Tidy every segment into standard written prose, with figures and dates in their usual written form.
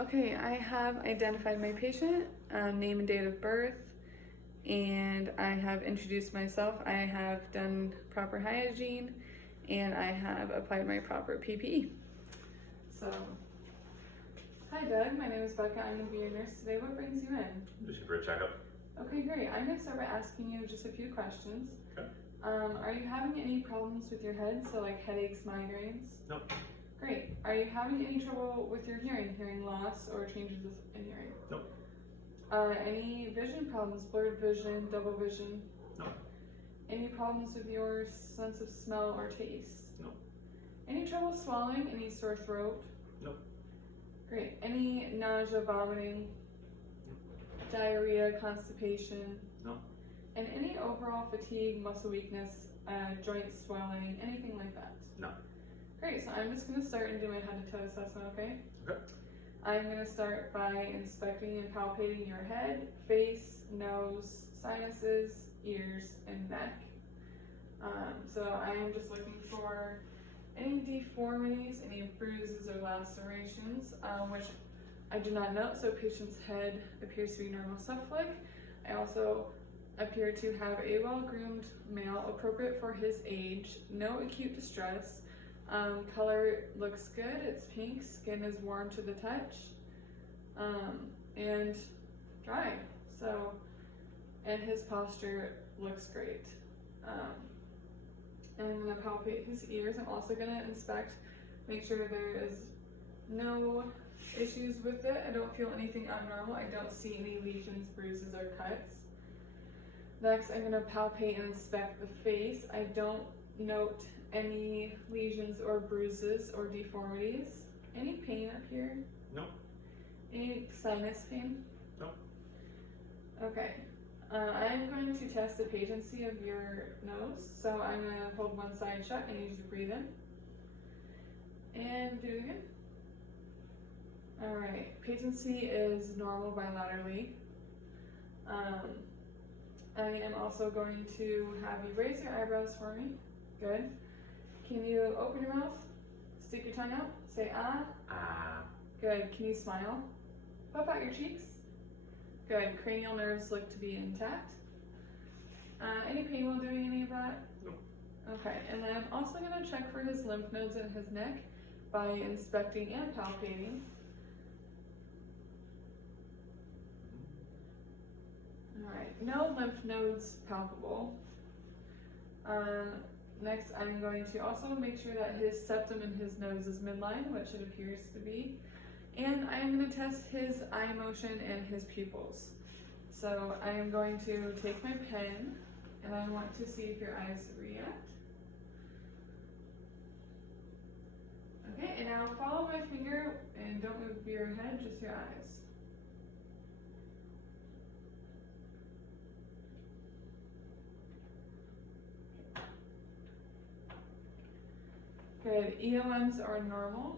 Okay, I have identified my patient, name and date of birth, and I have introduced myself. I have done proper hygiene, and I have applied my proper PPE. So, hi Doug, my name is Becca. I'm going to be your nurse today. What brings you in? Just for a checkup. Okay, great. I'm going to start by asking you just a few questions. Okay. Are you having any problems with your head? So like headaches, migraines? No. Great. Are you having any trouble with your hearing loss or changes in hearing? No. Any vision problems, blurred vision, double vision? No. Any problems with your sense of smell or taste? No. Any trouble swallowing, any sore throat? No. Great. Any nausea, vomiting, diarrhea, constipation? No. And any overall fatigue, muscle weakness, joint swelling, anything like that? No. Great, so I'm just going to start and do my head-to-toe assessment, okay? Okay. I'm going to start by inspecting and palpating your head, face, nose, sinuses, ears, and neck. So I am just looking for any deformities, any bruises or lacerations, which I do not note. So patient's head appears to be normal subflick. I also appear to have a well-groomed male appropriate for his age, no acute distress. Color looks good, it's pink, skin is warm to the touch, and dry. So, and his posture looks great. And I'm gonna palpate his ears. I'm also gonna inspect, make sure there is no issues with it. I don't feel anything abnormal. I don't see any lesions, bruises, or cuts. Next, I'm gonna palpate and inspect the face. I don't note any lesions or bruises or deformities. Any pain up here? No. Any sinus pain? No. Okay. I'm going to test the patency of your nose. So I'm going to hold one side shut. I need you to breathe in. And do it again. Alright. Patency is normal bilaterally. I am also going to have you raise your eyebrows for me. Good. Can you open your mouth? Stick your tongue out. Say ah. Ah. Good. Can you smile? Puff out your cheeks. Good. Cranial nerves look to be intact. Any pain while doing any of that? No. Okay. And then I'm also going to check for his lymph nodes in his neck by inspecting and palpating. Alright. No lymph nodes palpable. Next, I'm going to also make sure that his septum and his nose is midline, which it appears to be. And I am going to test his eye motion and his pupils. So I am going to take my pen, and I want to see if your eyes react. Okay, and now follow my finger, and don't move your head, just your eyes. Good. EOMs are normal.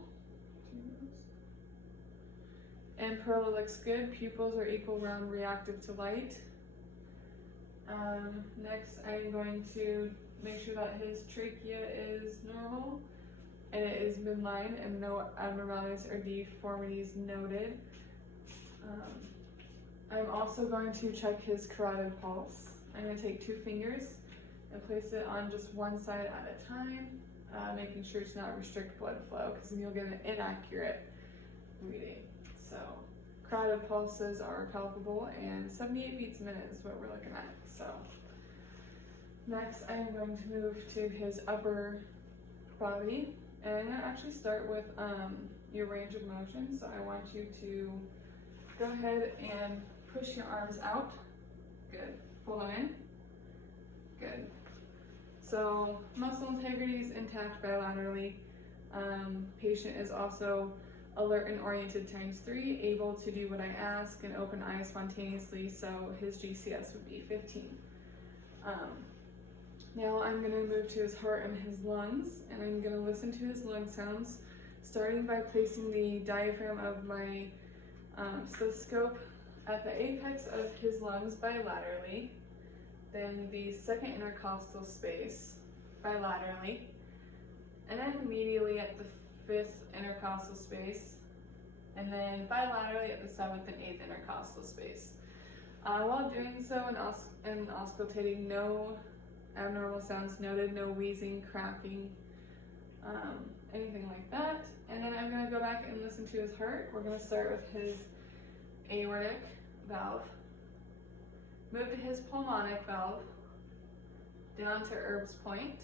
And Perla looks good. Pupils are equal round reactive to light. Next, I'm going to make sure that his trachea is normal and it is midline and no abnormalities or deformities noted. I'm also going to check his carotid pulse. I'm going to take 2 fingers and place it on just one side at a time. Making sure to not restrict blood flow because then you'll get an inaccurate reading. So carotid pulses are palpable and 78 beats a minute is what we're looking at. So next I'm going to move to his upper body, and I'm going to actually start with your range of motion. So I want you to go ahead and push your arms out. Good. Pull them in. Good. So muscle integrity is intact bilaterally. Patient is also alert and oriented ×3, able to do what I ask and open eyes spontaneously, so his GCS would be 15. Now I'm going to move to his heart and his lungs, and I'm going to listen to his lung sounds, starting by placing the diaphragm of my stethoscope at the apex of his lungs bilaterally, then the second intercostal space bilaterally, and then immediately at the 5th intercostal space, and then bilaterally at the 7th and 8th intercostal space. While doing so and auscultating, no abnormal sounds noted, no wheezing, cracking, anything like that. And then I'm going to go back and listen to his heart. We're going to start with his aortic valve, move to his pulmonic valve, down to Erb's point.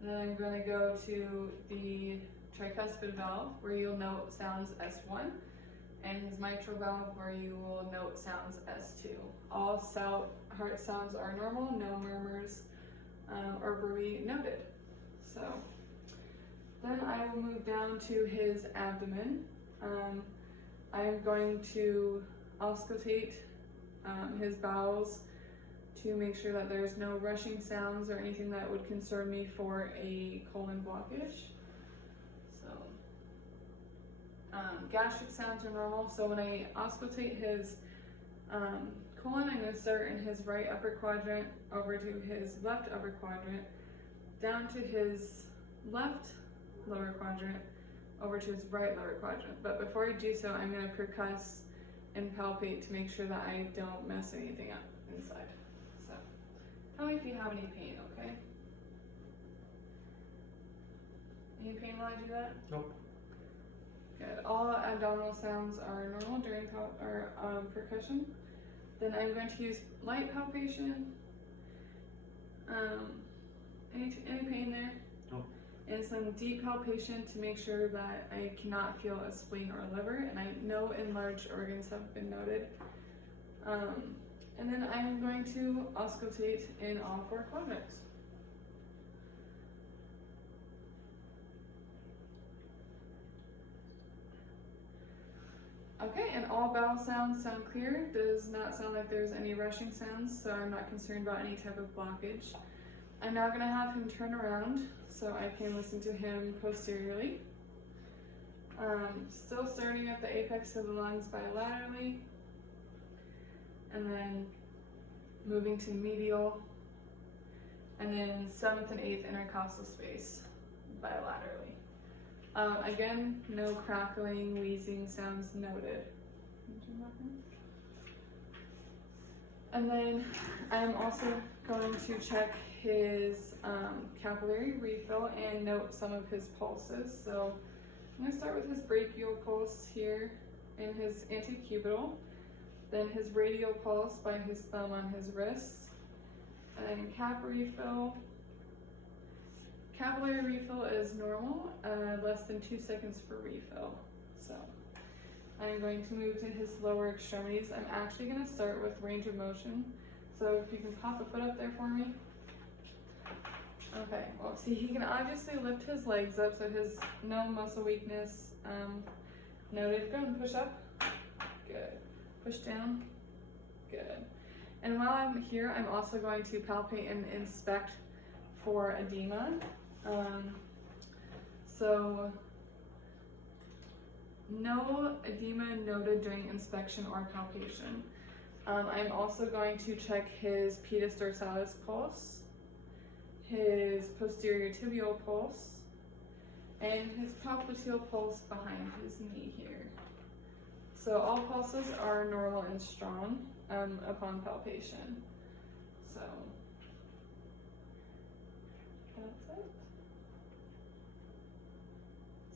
And then I'm going to go to the tricuspid valve, where you'll note sounds S1, and his mitral valve, where you will note sounds S2. All heart sounds are normal, no murmurs or bruit noted. So then I will move down to his abdomen. I am going to auscultate his bowels to make sure that there's no rushing sounds or anything that would concern me for a colon blockage. So gastric sounds are normal. So when I auscultate his colon, I'm going to start in his right upper quadrant, over to his left upper quadrant, down to his left lower quadrant, over to his right lower quadrant. But before I do so, I'm going to percuss and palpate to make sure that I don't mess anything up inside. So tell me if you have any pain, okay? Any pain while I do that? Nope. Good. All abdominal sounds are normal during percussion. Then I'm going to use light palpation. Any pain there? Nope. And some deep palpation to make sure that I cannot feel a spleen or liver, and I know enlarged organs have been noted. And then I'm going to auscultate in all 4 quadrants. Okay, and all bowel sounds sound clear. Does not sound like there's any rushing sounds, so I'm not concerned about any type of blockage. I'm now going to have him turn around so I can listen to him posteriorly. Still starting at the apex of the lungs bilaterally, and then moving to medial, and then 7th and 8th intercostal space bilaterally. Again, no crackling, wheezing sounds noted. And then I'm also going to check his capillary refill and note some of his pulses. So I'm going to start with his brachial pulse here in his antecubital, then his radial pulse by his thumb on his wrist, and then cap refill. Capillary refill is normal, less than 2 seconds for refill. So I'm going to move to his lower extremities. I'm actually going to start with range of motion. So if you can pop a foot up there for me. Okay, well, see, he can obviously lift his legs up, so his no muscle weakness noted. Go ahead and push up. Good. Push down. Good. And while I'm here, I'm also going to palpate and inspect for edema. So no edema noted during inspection or palpation. I'm also going to check his pedis dorsalis pulse, his posterior tibial pulse, and his popliteal pulse behind his knee here. So all pulses are normal and strong upon palpation. So that's it.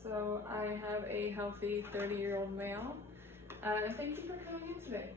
So I have a healthy 30-year-old male. Thank you for coming in today.